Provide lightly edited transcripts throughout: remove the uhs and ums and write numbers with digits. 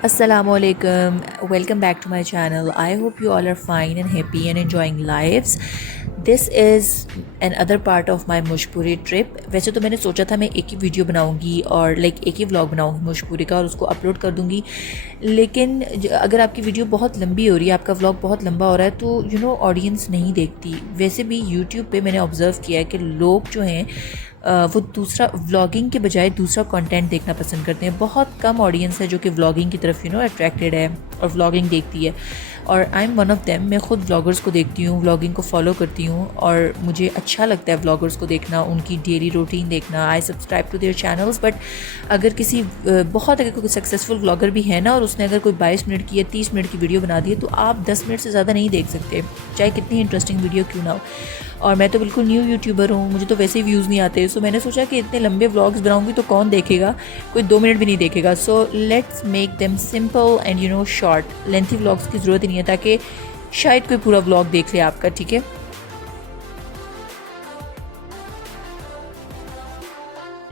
Assalamualaikum. Welcome back to my channel. I hope you all are fine and happy and enjoying lives. This is another part of my Mussoorie trip. वैसे तो मैंने सोचा था मैं एक ही video बनाऊंगी और एक ही व्लॉग बनाऊंगी मुशपुरी का और उसको अपलोड कर दूंगी, लेकिन अगर आपकी वीडियो बहुत लंबी हो रही है, आपका व्लॉग बहुत लंबा हो रहा है तो ऑडियंस नहीं देखती. वैसे भी यूट्यूब पे मैंने ऑब्ज़र्व किया है कि लोग जो हैं वो दूसरा व्लॉगिंग के बजाय दूसरा कंटेंट देखना पसंद करते हैं. बहुत कम ऑडियंस है जो कि व्लॉगिंग की तरफ अट्रैक्टेड है और व्लॉगिंग देखती है, और I am one of them. मैं ख़ुद व्लॉगर्स को देखती हूँ, व्लॉगिंग को फॉलो करती हूँ और मुझे अच्छा लगता है व्लॉगर्स को देखना, उनकी डेली रूटीन देखना. I subscribe to their channels. But अगर किसी अगर कोई सक्सेसफुल व्लॉगर भी है ना और उसने अगर कोई 22 मिनट की या 30 मिनट की वीडियो बना दी है तो आप 10 मिनट से ज़्यादा नहीं देख सकते, चाहे कितनी इंटरेस्टिंग वीडियो क्यों ना हो. और मैं तो बिल्कुल न्यू यूट्यूबर हूँ, मुझे तो वैसे ही व्यूज़ नहीं आते. सो मैंने सोचा कि इतने लंबे व्लॉग्स बनाऊंगी तो कौन देखेगा, कोई 2 मिनट भी नहीं देखेगा. So let's make them simple and short. Lengthy vlogs की ज़रूरत ही नहीं है ताकि शायद कोई पूरा व्लॉग देख ले आपका. ठीक है.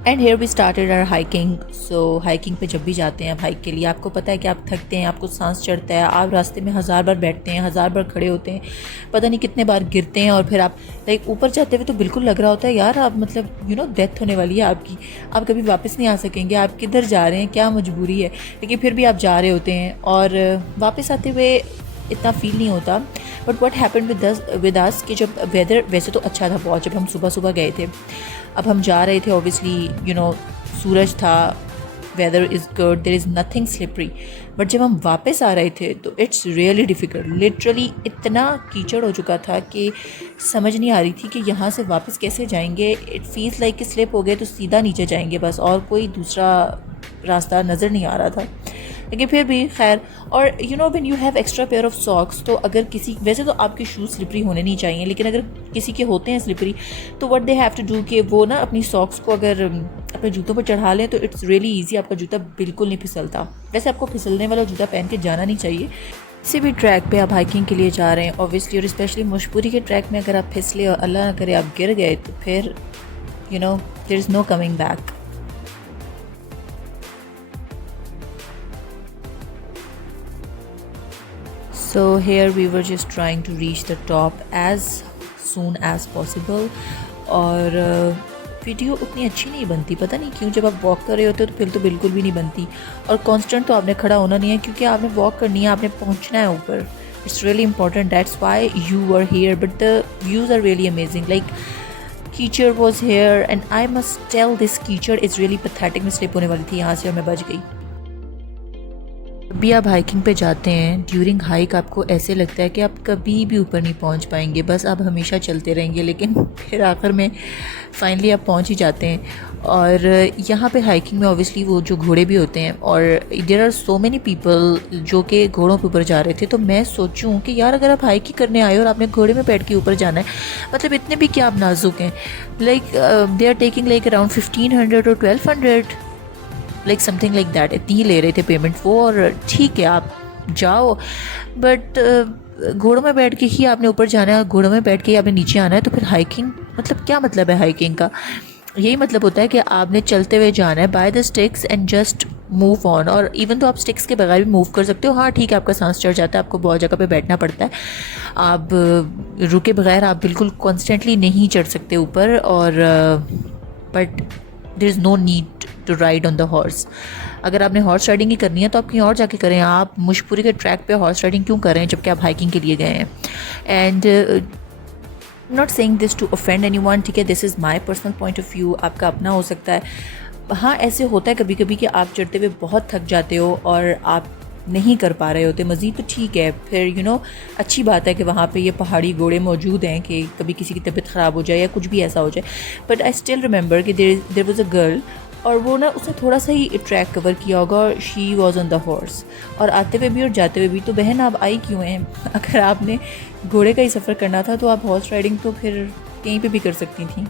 And here we started our hiking. So hiking पे जब भी जाते हैं आप हाइक के लिए, आपको पता है कि आप थकते हैं, आपको सांस चढ़ता है, आप रास्ते में 1000 बार बैठते हैं, 1000 बार खड़े होते हैं, पता नहीं कितने बार गिरते हैं, और फिर आप ऊपर जाते हुए तो बिल्कुल लग रहा होता है यार आप डेथ होने वाली है आपकी, आप कभी वापस नहीं आ सकेंगे, आप किधर जा रहे हैं, क्या मजबूरी है, लेकिन फिर भी आप जा रहे होते हैं और वापस आते हुए इतना फील नहीं होता. But what happened with us कि जब वेदर वैसे तो अच्छा था बहुत, जब हम सुबह सुबह गए थे, अब हम जा रहे थे ऑब्वियसली सूरज था, weather is good, there is nothing slippery. But जब हम वापस आ रहे थे तो इट्स रियली डिफ़िकल्ट. लिटरली इतना कीचड़ हो चुका था कि समझ नहीं आ रही थी कि यहाँ से वापस कैसे जाएंगे. इट फील्स लाइक कि स्लिप हो गए तो सीधा नीचे जाएंगे बस, और कोई दूसरा रास्ता नज़र नहीं आ रहा था. लेकिन फिर भी खैर. और when you have extra pair of socks, तो अगर किसी वैसे तो आपके शूज़ स्लिपरी होने नहीं चाहिए, लेकिन अगर किसी के होते हैं स्लिपरी तो what they have to do कि वो ना अपनी सॉक्स को अगर अपने जूतों पर चढ़ा लें तो इट्स रियली ईजी, आपका जूता बिल्कुल नहीं फिसलता. वैसे आपको फिसलने वाला जूता पहन के जाना नहीं चाहिए. किसी भी ट्रैक पे आप हाइकिंग के लिए जा रहे हैं ऑब्वियसली, और स्पेशली मुशपुरी के ट्रैक में अगर आप फिसले और अल्लाह ना करे आप गिर गए तो फिर there is no coming back. So here we were just trying to reach the top as soon as possible. और वीडियो उतनी अच्छी नहीं बनती, पता नहीं क्यों. जब आप वॉक कर रहे होते हो तो फिर तो बिल्कुल भी नहीं बनती, और कांस्टेंट तो आपने खड़ा होना नहीं है क्योंकि आपने वॉक करनी है, आपने पहुंचना है ऊपर. It's really important, that's why you are here. But the views are really amazing. कीचड़ was here and I must tell this कीचड़ इज़ रियली पैथेटिक. मैं स्लिप होने वाली थी यहाँ से और मैं बच गई. जब भी आप हाइकिंग पे जाते हैं ड्यूरिंग हाइक आपको ऐसे लगता है कि आप कभी भी ऊपर नहीं पहुंच पाएंगे, बस आप हमेशा चलते रहेंगे, लेकिन फिर आखिर में फाइनली आप पहुंच ही जाते हैं. और यहाँ पे हाइकिंग में ऑब्वियसली वो जो घोड़े भी होते हैं, और there are so many people जो कि घोड़ों पे ऊपर जा रहे थे. तो मैं सोचूं कि यार अगर आप हाइकिंग करने आए और आपने घोड़े में बैठ के ऊपर जाना है, मतलब इतने भी क्या आप नाजुक हैं. दे आर टेकिंग अराउंड 1500 और 1200 समथिंग लाइक दैट. इतनी ही ले रहे थे पेमेंट वो, और ठीक है आप जाओ, बट घोड़ों में बैठ के ही आपने ऊपर जाना है, घोड़ों में बैठ के ही आपने नीचे आना है. तो फिर हाइकिंग मतलब क्या मतलब है हाइकिंग का? यही मतलब होता है कि आपने चलते हुए जाना है by the sticks and just move on. और इवन तो आप स्टिक्स के बगैर भी मूव कर सकते हो. हाँ ठीक है, आपका सांस चढ़ जाता है, आपको बहुत जगह पे बैठना पड़ता है, आप रुके बगैर आप बिल्कुल कॉन्स्टेंटली नहीं चढ़ सकते ऊपर. और but there is no need to ride on the horse. अगर आपने हॉर्स राइडिंग ही करनी है तो आप कहीं और जाके करें. आप मुशपुरी के ट्रैक पे हॉर्स राइडिंग क्यों कर रहे हैं जबकि आप हाइकिंग के लिए गए हैं? And not saying this to offend anyone, ठीक है, this is my personal point of view, आपका अपना हो सकता है. हाँ ऐसे होता है कभी कभी कि आप चढ़ते हुए बहुत थक जाते हो और आप नहीं कर पा रहे होते मज़ीद, तो ठीक है, फिर अच्छी बात है कि वहाँ पे ये पहाड़ी घोड़े मौजूद हैं कि कभी किसी की तबीयत ख़राब हो जाए या कुछ भी ऐसा हो जाए. बट आई स्टिल रिमेंबर कि देयर वाज अ गर्ल, और वो ना उसने थोड़ा सा ही ट्रैक कवर किया होगा और she was on the horse, और आते हुए भी और जाते हुए भी. तो बहन आप आई क्यों हैं? अगर आपने घोड़े का ही सफ़र करना था तो आप हॉर्स राइडिंग तो फिर कहीं पे भी कर सकती थी.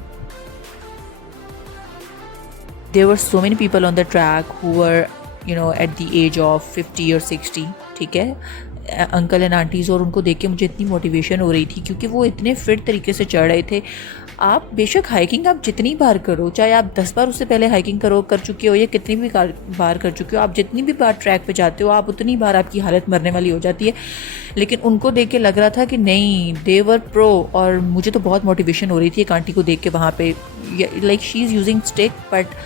There were so many people on the track who were at the age of 50 or 60, ठीक है. अंकल एंड आंटीज़, और उनको देख के मुझे इतनी मोटिवेशन हो रही थी क्योंकि वो इतने फिट तरीके से चढ़ रहे थे। आप बेशक हाइकिंग आप जितनी बार करो, चाहे आप 10 बार उससे पहले हाइकिंग कर चुके हो या कितनी भी बार कर चुके हो, आप जितनी भी बार ट्रैक पे जाते हो आप उतनी बार आपकी हालत मरने वाली हो जाती है। लेकिन उनको देख के लग रहा था कि नहीं, दे वर प्रो। और मुझे तो बहुत मोटिवेशन हो रही थी एक आंटी को देख के वहाँ पे, like she is using stick but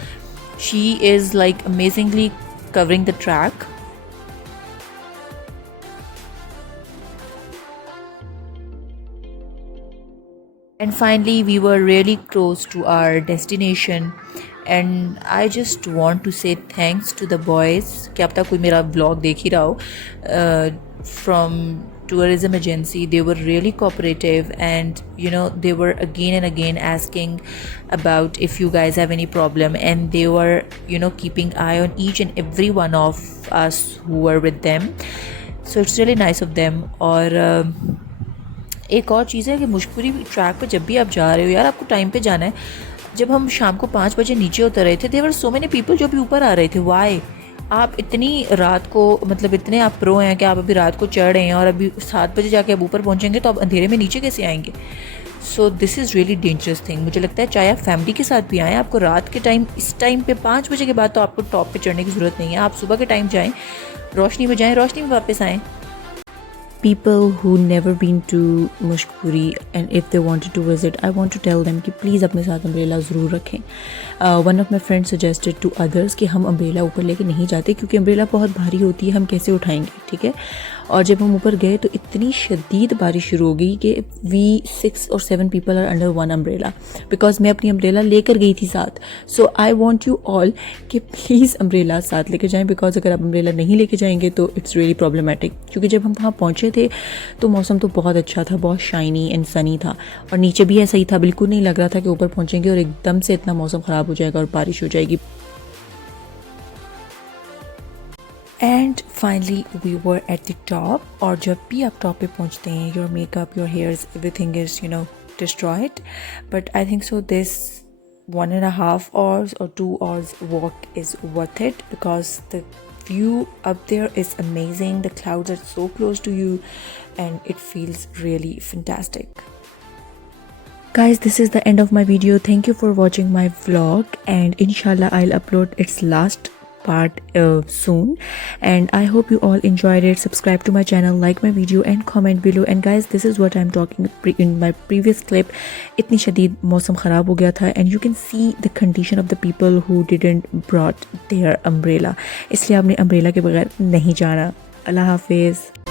she is like amazingly covering the track. And finally we were really close to our destination, and I just want to say thanks to the boys, क्या पता कोई मेरा vlog देख ही रहा हो, from tourism agency. They were really cooperative, and you know, they were again and again asking about if you guys have any problem, and they were, you know, keeping eye on each and every one of us who were with them. So it's really nice of them. और एक और चीज़ है कि मुश्किल track पे जब भी आप जा रहे हो यार, आपको टाइम पे जाना है। जब हम शाम को 5 बजे नीचे उतर रहे थे, there were so many people जो भी ऊपर आ रहे थे। वाई आप इतनी रात को, मतलब इतने आप प्रो हैं कि आप अभी रात को चढ़ रहे हैं और अभी 7 बजे जाके आप ऊपर पहुंचेंगे तो आप अंधेरे में नीचे कैसे आएंगे? So this is really dangerous thing. मुझे लगता है चाहे आप फैमिली के साथ भी आएँ, आपको रात के टाइम, इस टाइम पे 5 बजे के बाद तो आपको टॉप पे चढ़ने की ज़रूरत नहीं है। आप सुबह के टाइम जाएँ, रोशनी में जाएँ, रोशनी में वापस आएँ। People who never been to Mushkpuri and if they wanted to visit, I want to tell them कि please अपने साथ अम्ब्रेला ज़रूर रखें। One of my friends suggested to others कि हम अम्ब्रेला ऊपर लेके नहीं जाते क्योंकि अम्ब्रेला बहुत भारी होती है, हम कैसे उठाएंगे, ठीक है। और जब हम ऊपर गए तो इतनी शदीद बारिश शुरू हो गई कि we 6 or 7 people are under one umbrella, because मैं अपनी अम्ब्रेला लेकर गई थी साथ। सो आई वॉन्ट यू ऑल कि प्लीज़ अम्ब्रेला साथ लेकर जाएँ, बिकॉज अगर आप अम्ब्रेला नहीं लेके जाएंगे तो इट्स रियली प्रॉब्लमेटिक। क्योंकि जब हम वहाँ पहुँचे थे तो मौसम तो बहुत अच्छा था, बहुत शाइनी एंड सनी था, और नीचे भी ऐसा ही था। बिल्कुल नहीं लग रहा था कि ऊपर पहुँचेंगे और एकदम से इतना मौसम ख़राब हो जाएगा और बारिश हो जाएगी। And finally we were at the top. और जब भी आप टॉप पे पहुंचते हैं, your makeup, your hairs, everything is, you know, destroyed. But I think so this 1.5 hours or 2 hours walk is worth it, because the view up there is amazing. The clouds are so close to you and it feels really fantastic. Guys, this is the end of my video. Thank you for watching my vlog, and inshallah I'll upload its last part soon, and I hope you all enjoyed it. Subscribe to my channel, like my video and comment below. And guys, this is what I'm talking in my previous clip. इतनी शदीद मौसम ख़राब हो गया था, and you can see the condition of the people who didn't brought their umbrella. इसलिए आपने umbrella के बगैर नहीं जाना। अल्लाह हाफिज़।